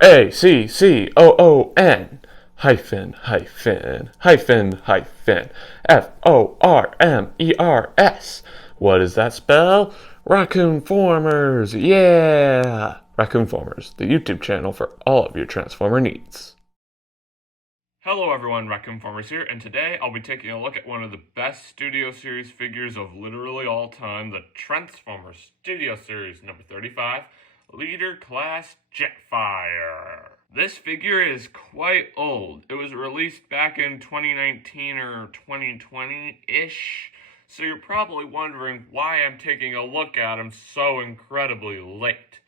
Raccoon hyphen hyphen hyphen hyphen Formers. What does that spell? Raccoon-Formers, yeah! Raccoon-Formers, the YouTube channel for all of your Transformer needs. Hello everyone, Raccoon-Formers here, and today I'll be taking a look at one of the best Studio Series figures of literally all time, the Transformers Studio Series number 35, Leader Class Jetfire. This figure is quite old. It was released back in 2019 or 2020-ish, so you're probably wondering why I'm taking a look at him so incredibly late.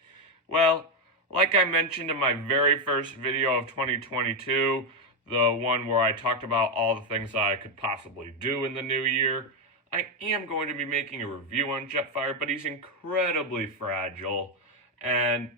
Well, like I mentioned in my very first video of 2022, the one where I talked about all the things I could possibly do in the new year, I am going to be making a review on Jetfire, but he's incredibly fragile, and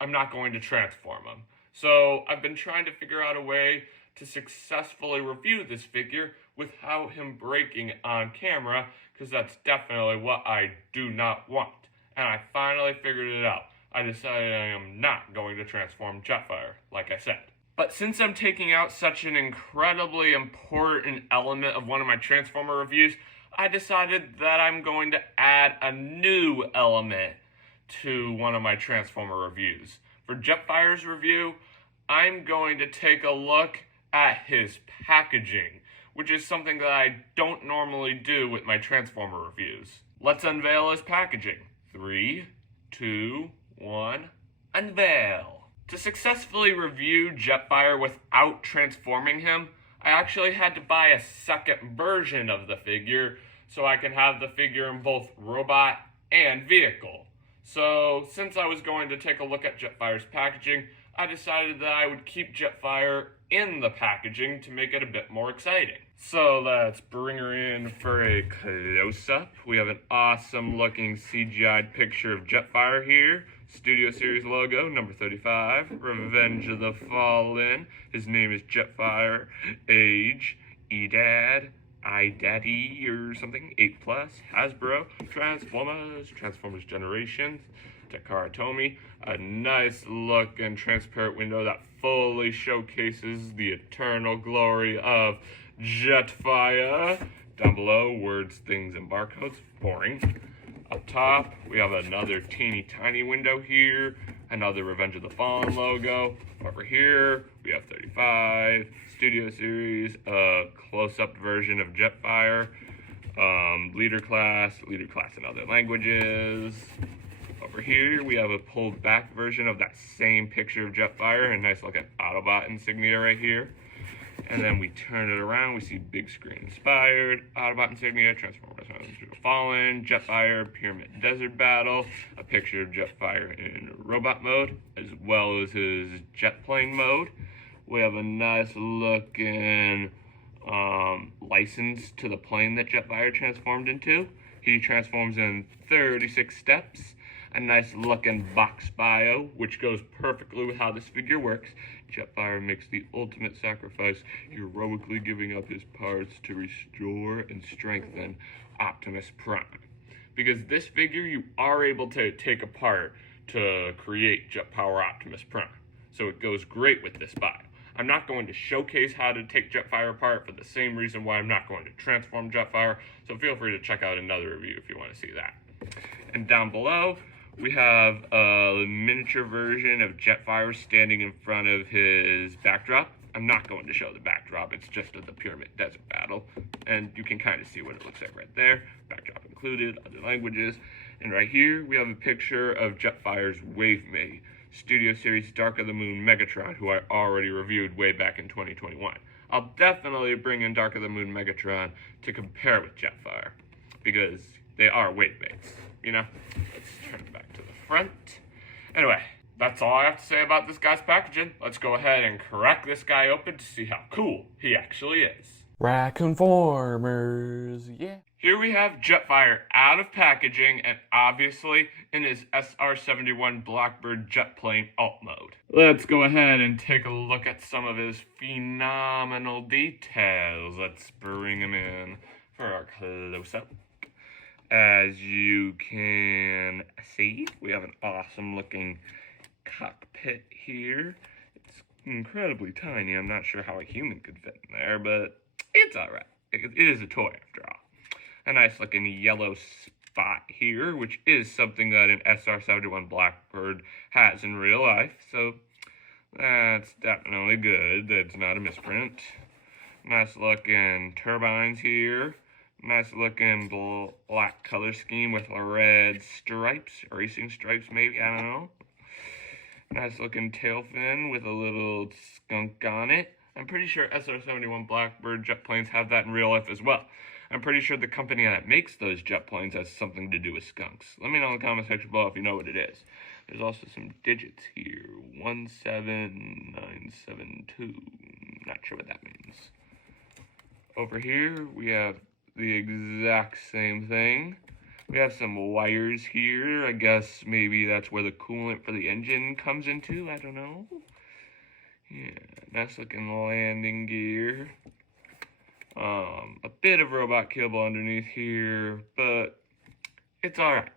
I'm not going to transform him. So I've been trying to figure out a way to successfully review this figure without him breaking on camera, because that's definitely what I do not want. And I finally figured it out. I decided I am not going to transform Jetfire, like I said. But since I'm taking out such an incredibly important element of one of my Transformer reviews, I decided that I'm going to add a new element to one of my Transformer reviews. For Jetfire's review, I'm going to take a look at his packaging, which is something that I don't normally do with my Transformer reviews. Let's unveil his packaging. 3, 2, 1, unveil. To successfully review Jetfire without transforming him, I actually had to buy a second version of the figure so I can have the figure in both robot and vehicle. So, since I was going to take a look at Jetfire's packaging, I decided that I would keep Jetfire in the packaging to make it a bit more exciting. So let's bring her in for a close-up. We have an awesome looking CGI'd picture of Jetfire here. Studio Series logo, number 35, Revenge of the Fallen. His name is Jetfire. Age, EDAD, iDaddy or something, 8+, Hasbro, Transformers Generations, Takara Tomy. A nice look and transparent window that fully showcases the eternal glory of Jetfire. Down below, words, things, and barcodes. Boring. Up top, we have another teeny tiny window here, another Revenge of the Fallen logo. Over here, we have 35, Studio Series, a close-up version of Jetfire, Leader Class in other languages. Over here, we have a pulled back version of that same picture of Jetfire, a nice looking Autobot insignia right here. And then we turn it around, we see big screen inspired, Autobot insignia, Transformers Fallen, Jetfire, Pyramid Desert Battle, a picture of Jetfire in robot mode, as well as his jet plane mode. We have a nice looking license to the plane that Jetfire transformed into. He transforms in 36 steps. A nice looking box bio, which goes perfectly with how this figure works. Jetfire makes the ultimate sacrifice, heroically giving up his parts to restore and strengthen Optimus Prime. Because this figure you are able to take apart to create Jetpower Optimus Prime. So it goes great with this bio. I'm not going to showcase how to take Jetfire apart for the same reason why I'm not going to transform Jetfire, so feel free to check out another review if you want to see that. And down below, we have a miniature version of Jetfire standing in front of his backdrop. I'm not going to show the backdrop, it's just of the Pyramid Desert Battle. And you can kind of see what it looks like right there. Backdrop included, other languages. And right here, we have a picture of Jetfire's Wavemate, Studio Series Dark of the Moon Megatron, who I already reviewed way back in 2021. I'll definitely bring in Dark of the Moon Megatron to compare with Jetfire, because they are Wavemates, you know? Let's turn it back to the front. Anyway, that's all I have to say about this guy's packaging. Let's go ahead and crack this guy open to see how cool he actually is. Raccoon-Formers, yeah. Here we have Jetfire out of packaging and obviously in his SR-71 Blackbird jet plane alt mode. Let's go ahead and take a look at some of his phenomenal details. Let's bring him in for our close-up. As you can see, we have an awesome looking cockpit here. It's incredibly tiny. I'm not sure how a human could fit in there, but it's alright. It is a toy after all. A nice looking yellow spot here, which is something that an SR-71 Blackbird has in real life, so that's definitely good. That's not a misprint. Nice looking turbines here. Nice looking black color scheme with red stripes, racing stripes maybe, I don't know. Nice looking tail fin with a little skunk on it. I'm pretty sure SR-71 Blackbird jet planes have that in real life as well. I'm pretty sure the company that makes those jet planes has something to do with skunks. Let me know in the comment section below if you know what it is. There's also some digits here. 17972. Not sure what that means. Over here, we have the exact same thing. We have some wires here. I guess maybe that's where the coolant for the engine comes into. I don't know. Yeah, nice looking landing gear. A bit of robot cable underneath here, but it's alright.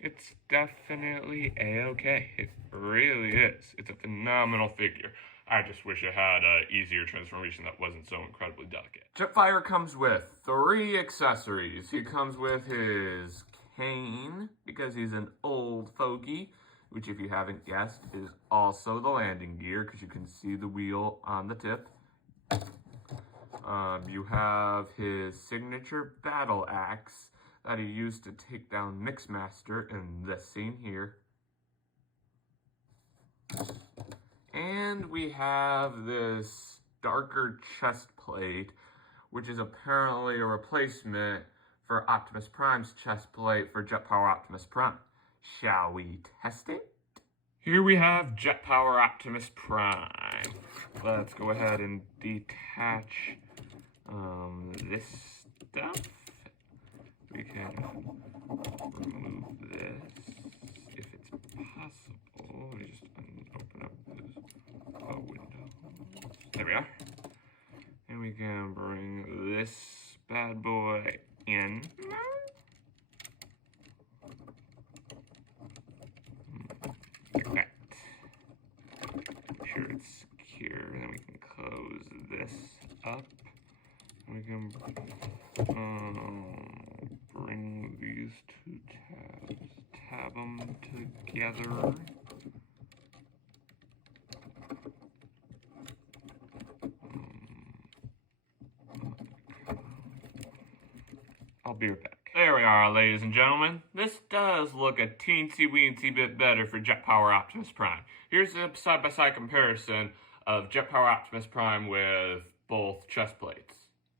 It's definitely a-okay. It really is. It's a phenomenal figure. I just wish it had an easier transformation that wasn't so incredibly delicate. Jetfire comes with 3 accessories. He comes with his cane, because he's an old fogey, which if you haven't guessed is also the landing gear, because you can see the wheel on the tip. You have his signature battle axe that he used to take down Mixmaster in this scene here. And we have this darker chest plate, which is apparently a replacement for Optimus Prime's chest plate for Jet Power Optimus Prime. Shall we test it? Here we have Jet Power Optimus Prime. Let's go ahead and detach this stuff. We can remove this if it's possible. Let me just open up this window. There we are. And we can bring this bad boy in. Like that. Make sure it's secure. Then we can close this up. We can bring these 2 tabs, tab them together. I'll be right back. There we are, ladies and gentlemen. This does look a teensy-weensy bit better for Jet Power Optimus Prime. Here's a side-by-side comparison of Jet Power Optimus Prime with both chest plates.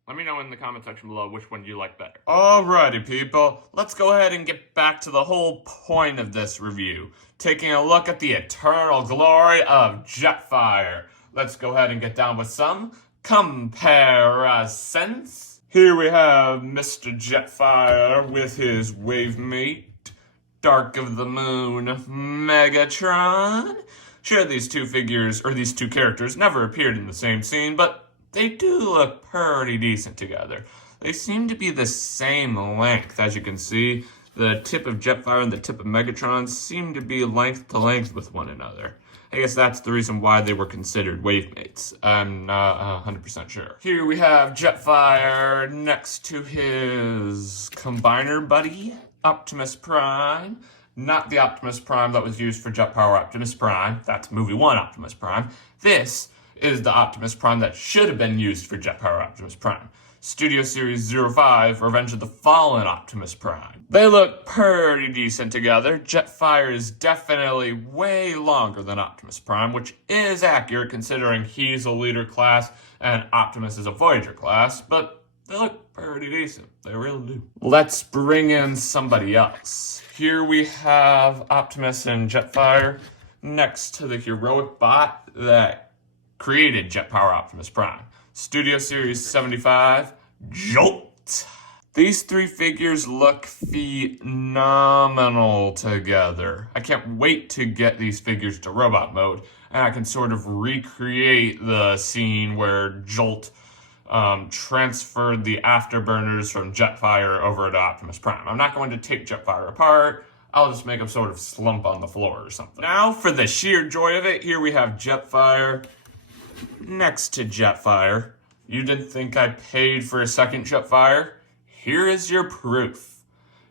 Let me know in the comment section below which one you like better. Alrighty, people. Let's go ahead and get back to the whole point of this review. Taking a look at the eternal glory of Jetfire. Let's go ahead and get down with some comparisons. Here we have Mr. Jetfire with his wave mate, Dark of the Moon, Megatron. Sure, these 2 figures, or these 2 characters, never appeared in the same scene, but they do look pretty decent together. They seem to be the same length, as you can see. The tip of Jetfire and the tip of Megatron seem to be length to length with one another. I guess that's the reason why they were considered wave mates. I'm not 100% sure. Here we have Jetfire next to his combiner buddy, Optimus Prime. Not the Optimus Prime that was used for Jet Power Optimus Prime. That's movie 1 Optimus Prime. This is the Optimus Prime that should have been used for Jet Power Optimus Prime. Studio Series 05, Revenge of the Fallen Optimus Prime. They look pretty decent together. Jetfire is definitely way longer than Optimus Prime, which is accurate considering he's a leader class and Optimus is a Voyager class, but they look pretty decent. They really do. Let's bring in somebody else. Here we have Optimus and Jetfire next to the heroic bot that created Jet Power Optimus Prime. Studio Series 75, Jolt. These 3 figures look phenomenal together. I can't wait to get these figures to robot mode, and I can sort of recreate the scene where Jolt transferred the afterburners from Jetfire over to Optimus Prime. I'm not going to take Jetfire apart. I'll just make him sort of slump on the floor or something. Now, for the sheer joy of it, here we have Jetfire next to Jetfire. You didn't think I paid for a second Jetfire? Here is your proof.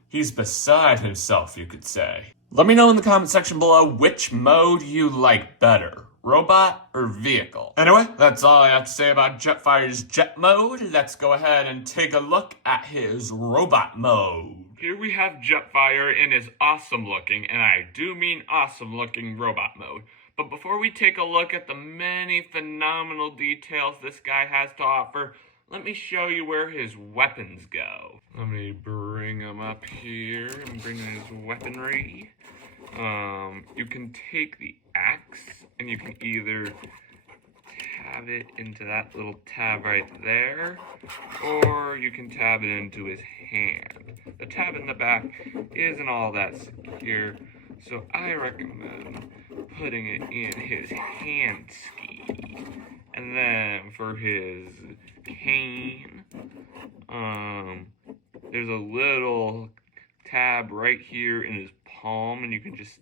He's beside himself, you could say. Let me know in the comment section below which mode you like better, robot or vehicle. Anyway, that's all I have to say about Jetfire's jet mode. Let's go ahead and take a look at his robot mode. Here we have Jetfire in his awesome looking, and I do mean awesome looking robot mode. But before we take a look at the many phenomenal details this guy has to offer, let me show you where his weapons go. Let me bring him up here and bring his weaponry. You can take the axe and you can either tab it into that little tab right there, or you can tab it into his hand. The tab in the back isn't all that secure, so I recommend putting it in his hand ski. And then for his cane, there's a little tab right here in his palm, and you can just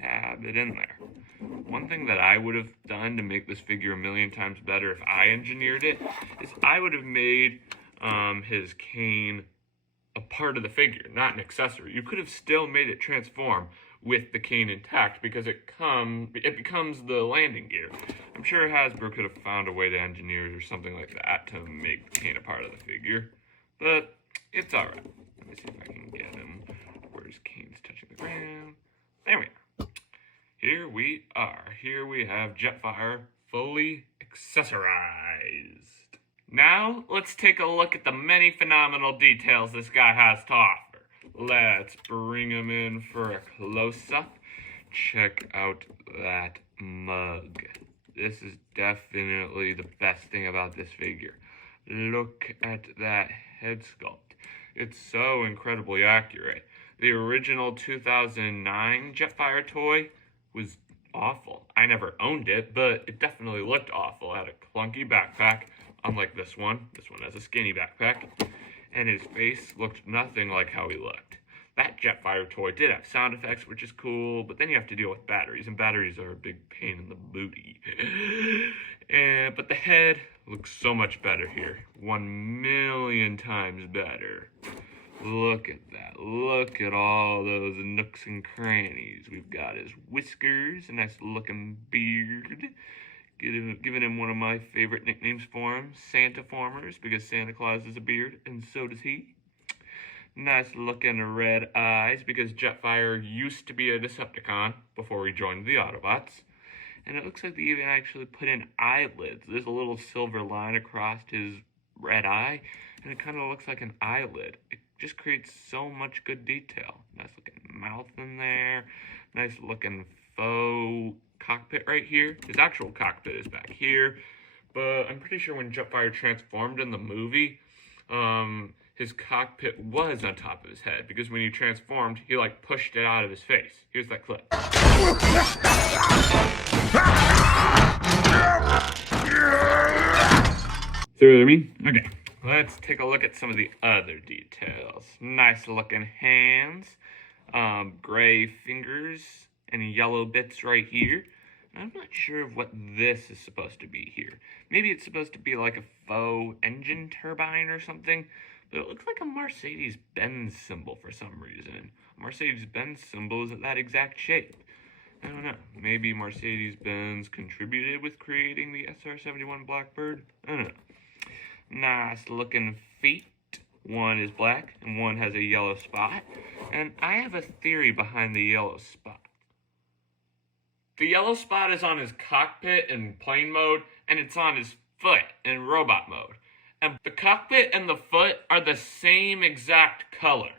tab it in there. One thing that I would have done to make this figure a million times better if I engineered it is I would have made his cane a part of the figure, not an accessory. You could have still made it transform with the cane intact because it becomes the landing gear. I'm sure Hasbro could have found a way to engineer it or something like that to make the cane a part of the figure, but it's alright. Let me see if I can get him where his cane's touching the ground. There we are. Here we are. Here we have Jetfire fully accessorized. Now, let's take a look at the many phenomenal details this guy has to offer. Let's bring him in for a close-up. Check out that mug. This is definitely the best thing about this figure. Look at that head sculpt. It's so incredibly accurate. The original 2009 Jetfire toy was awful. I never owned it, but it definitely looked awful. It had a clunky backpack, unlike this one. This one has a skinny backpack. And his face looked nothing like how he looked. That Jetfire toy did have sound effects, which is cool, but then you have to deal with batteries, and batteries are a big pain in the booty. But the head looks so much better here. 1,000,000 times better. Look at that. Look at all those nooks and crannies. We've got his whiskers, a nice looking beard. Giving him one of my favorite nicknames for him, Santa-Formers, because Santa Claus is a beard, and so does he. Nice looking red eyes, because Jetfire used to be a Decepticon before he joined the Autobots. And it looks like they even actually put in eyelids. There's a little silver line across his red eye, and it kind of looks like an eyelid. It just creates so much good detail. Nice looking mouth in there, nice looking faux cockpit right here. His actual cockpit is back here, but I'm pretty sure when Jetfire transformed in the movie, his cockpit was on top of his head, because when he transformed, he like pushed it out of his face. Here's that clip. See what I mean? Okay, let's take a look at some of the other details. Nice looking hands, gray fingers, and yellow bits right here. I'm not sure of what this is supposed to be here. Maybe it's supposed to be like a faux engine turbine or something, but it looks like a Mercedes-Benz symbol for some reason. A Mercedes-Benz symbol isn't that exact shape. I don't know. Maybe Mercedes-Benz contributed with creating the SR-71 Blackbird? I don't know. Nice looking feet. One is black and one has a yellow spot. And I have a theory behind the yellow spot. The yellow spot is on his cockpit in plane mode, and it's on his foot in robot mode. And the cockpit and the foot are the same exact color.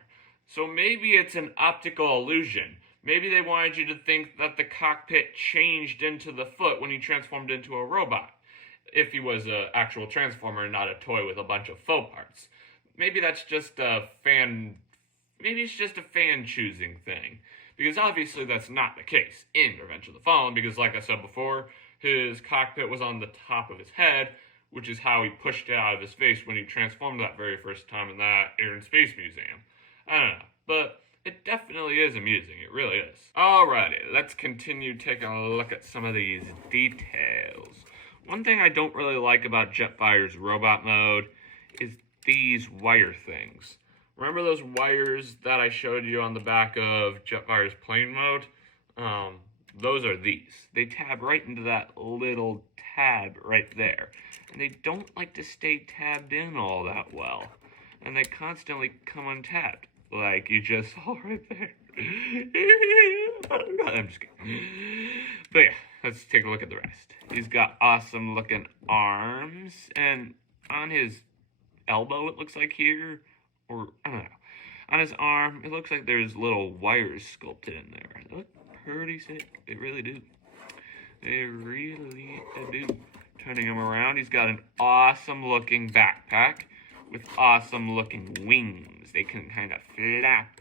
So maybe it's an optical illusion. Maybe they wanted you to think that the cockpit changed into the foot when he transformed into a robot, if he was an actual transformer and not a toy with a bunch of faux parts. Maybe that's just a fan... Maybe it's just a fan choosing thing. Because obviously that's not the case in Revenge of the Fallen, because like I said before, his cockpit was on the top of his head, which is how he pushed it out of his face when he transformed that very first time in that Air and Space Museum. I don't know, but it definitely is amusing. It really is. Alrighty, let's continue taking a look at some of these details. One thing I don't really like about Jetfire's robot mode is these wire things. Remember those wires that I showed you on the back of Jetfire's plane mode? Those are these. They tab right into that little tab right there. And they don't like to stay tabbed in all that well. And they constantly come untabbed. Like you just saw right there. I'm just kidding. But yeah, let's take a look at the rest. He's got awesome looking arms. And on his elbow, it looks like here, or I don't know. On his arm, it looks like there's little wires sculpted in there. They look pretty sick. They really do. They really do. Turning him around, he's got an awesome looking backpack with awesome looking wings. They can kind of flap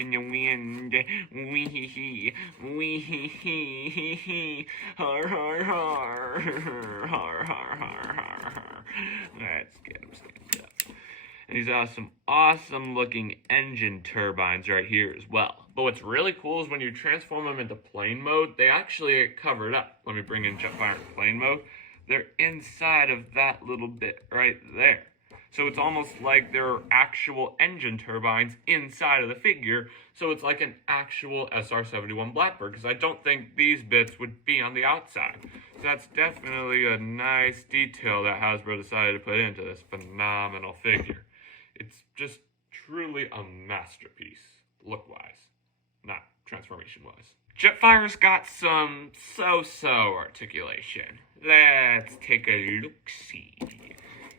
in the wind. Wee-hee-hee, wee-hee-hee, har har har, har har har har. Let's get him stand up. And he's got some awesome looking engine turbines right here as well. But what's really cool is when you transform them into plane mode, they actually get covered up. Let me bring in Jetfire in plane mode. They're inside of that little bit right there. So it's almost like there are actual engine turbines inside of the figure. So it's like an actual SR-71 Blackbird, because I don't think these bits would be on the outside. So that's definitely a nice detail that Hasbro decided to put into this phenomenal figure. It's just truly a masterpiece, look-wise, not transformation-wise. Jetfire's got some so-so articulation. Let's take a look-see.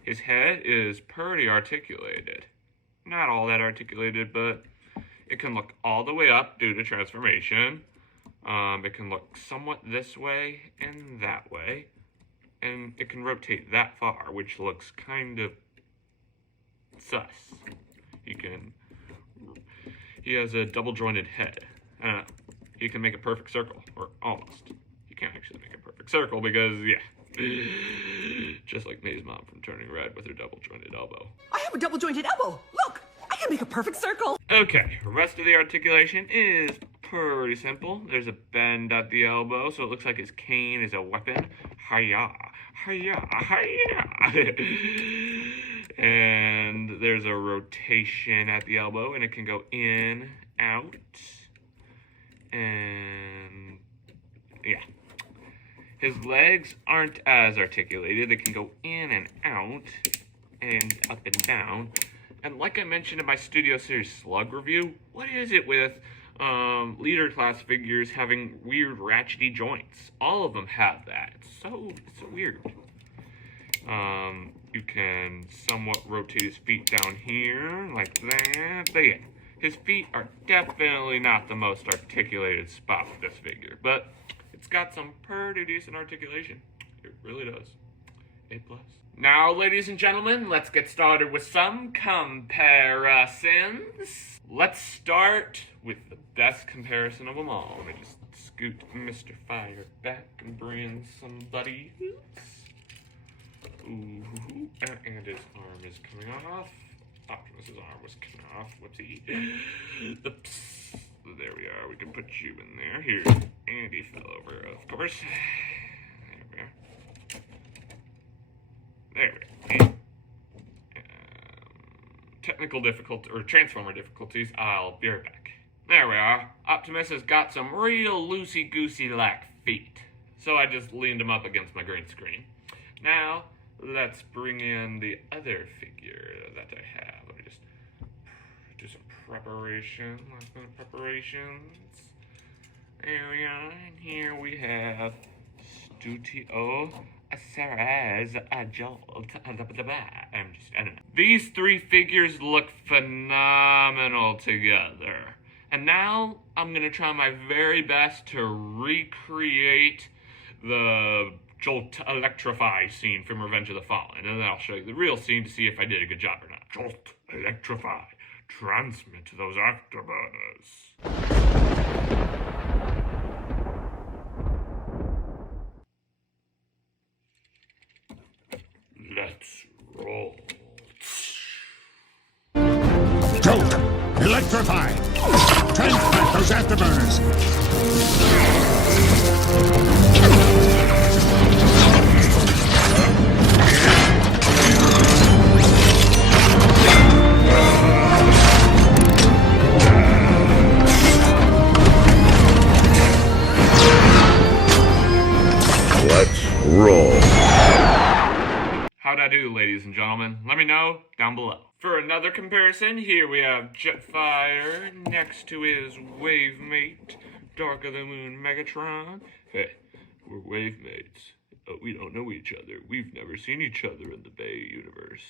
His head is pretty articulated. Not all that articulated, but it can look all the way up due to transformation. It can look somewhat this way and that way. And it can rotate that far, which looks kind of sus. He has a double-jointed head. He can make a perfect circle, or almost. He can't actually make a perfect circle because, yeah. Just like May's mom from Turning Red with her double-jointed elbow. I have a double-jointed elbow! Look! I can make a perfect circle! Okay, the rest of the articulation is pretty simple. There's a bend at the elbow, so it looks like his cane is a weapon. Hi-ya! Hi-ya! Hi-ya! And there's a rotation at the elbow, and it can go in, out, and yeah. His legs aren't as articulated. They can go in and out and up and down. And like I mentioned in my Studio Series Slug review, what is it with leader class figures having weird ratchety joints? All of them have that. It's so weird. You can somewhat rotate his feet down here like that. But yeah, his feet are definitely not the most articulated spot with this figure, but it's got some pretty decent articulation. It really does. A+. Now, ladies and gentlemen, let's get started with some comparisons. Let's start with the best comparison of them all. Let me just scoot Mr. Fire back and bring in somebody else. Ooh, and his arm is coming off. Optimus's arm was coming off. Whoopsie. There we are. We can put you in there. Here. And he fell over, of course. There we are. There we are. Technical difficulty, or transformer difficulties. I'll be right back. There we are. Optimus has got some real loosey-goosey-like feet. So I just leaned him up against my green screen. Now, let's bring in the other figure that I have. Let me just do some preparation. Last minute preparations. There we are. And here we have Studio Series Jetfire. I don't know. These three figures look phenomenal together. And now I'm going to try my very best to recreate the Jolt Electrify scene from Revenge of the Fallen. And then I'll show you the real scene to see if I did a good job or not. Jolt Electrify. Transmit those afterburners. Let's roll. Jolt Electrify! Transplant those afterburners! Let's roll. How'd I do, ladies and gentlemen? Let me know down below. For another comparison, here we have Jetfire next to his wave mate, Dark of the Moon Megatron. Hey, we're wave mates. We don't know each other. We've never seen each other in the Bay universe.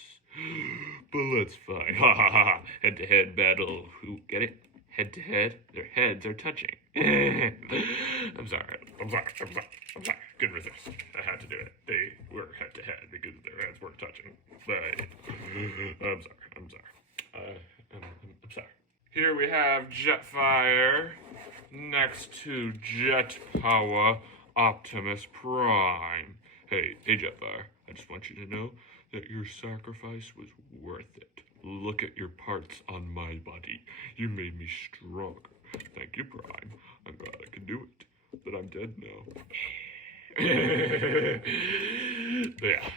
But let's fight. Ha ha ha. Head-to-head battle. Who get it? Head-to-head? Their heads are touching. I'm sorry. Couldn't resist. I had to do it. They were head-to-head because their heads weren't touching. But I'm sorry. I'm sorry. Here we have Jetfire next to Jet Power Optimus Prime. Hey, Jetfire, I just want you to know that your sacrifice was worth it. Look at your parts on my body. You made me stronger. Thank you, Prime. I'm glad I could do it. But I'm dead now. But yeah,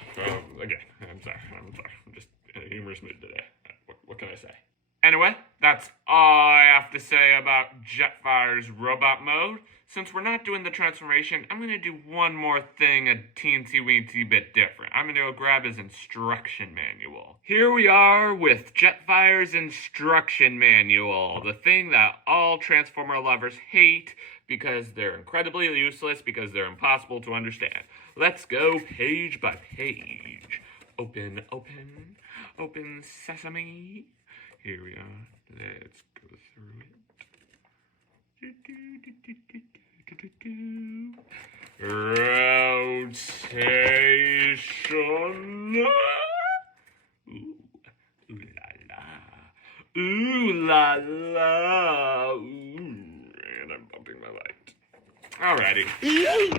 again, I'm sorry. I'm just in a humorous mood today. What can I say? Anyway, that's all I have to say about Jetfire's robot mode. Since we're not doing the transformation, I'm going to do one more thing a teensy-weensy bit different. I'm going to go grab his instruction manual. Here we are with Jetfire's instruction manual, the thing that all Transformer lovers hate because they're incredibly useless, because they're impossible to understand. Let's go page by page. Open sesame. Here we are. Let's go through it. Rotation. Ooh la la. And I'm bumping my light. Alrighty.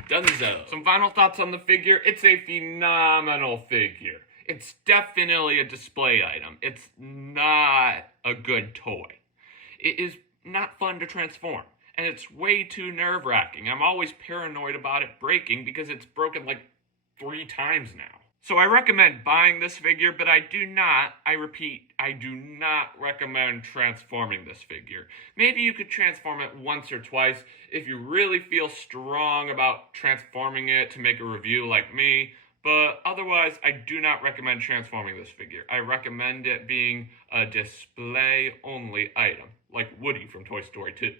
Donezo. Some final thoughts on the figure. It's a phenomenal figure. It's definitely a display item. It's not a good toy. It is not fun to transform. And it's way too nerve-wracking. I'm always paranoid about it breaking because it's broken like 3 times now. So I recommend buying this figure, but I do not recommend transforming this figure. Maybe you could transform it once or twice if you really feel strong about transforming it to make a review like me. But otherwise, I do not recommend transforming this figure. I recommend it being a display-only item, like Woody from Toy Story 2.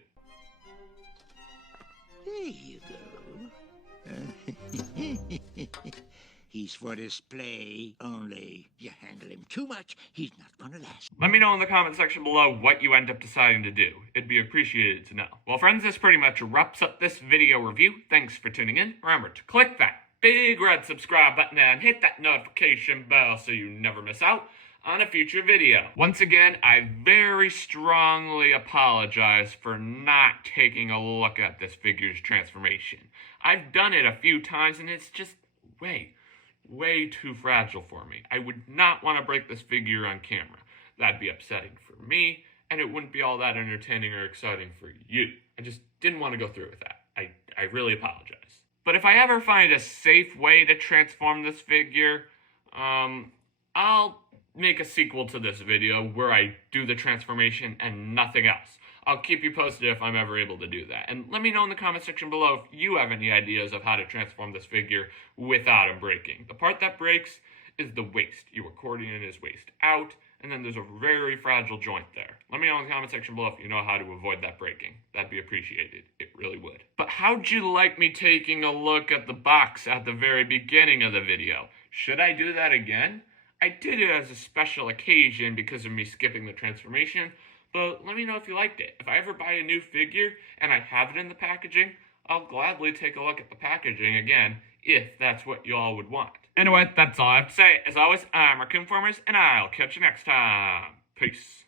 There you go. He's for display only. You handle him too much, he's not gonna last. Let me know in the comment section below what you end up deciding to do. It'd be appreciated to know. Well, friends, this pretty much wraps up this video review. Thanks for tuning in. Remember to click that big red subscribe button and hit that notification bell so you never miss out on a future video. Once again, I very strongly apologize for not taking a look at this figure's transformation. I've done it a few times and it's just way too fragile for me. I would not want to break this figure on camera. That'd be upsetting for me, and it wouldn't be all that entertaining or exciting for you. I just didn't want to go through with that. I really apologize. But if I ever find a safe way to transform this figure, I'll make a sequel to this video where I do the transformation and nothing else. I'll keep you posted if I'm ever able to do that. And let me know in the comment section below if you have any ideas of how to transform this figure without him breaking. The part that breaks is the waist. You accordion his waist out, and then there's a very fragile joint there. Let me know in the comment section below if you know how to avoid that breaking. That'd be appreciated. It really would. But how'd you like me taking a look at the box at the very beginning of the video? Should I do that again? I did it as a special occasion because of me skipping the transformation, but let me know if you liked it. If I ever buy a new figure and I have it in the packaging, I'll gladly take a look at the packaging again if that's what y'all would want. Anyway, that's all I have to say. As always, I'm Raccoon-Formers, and I'll catch you next time. Peace.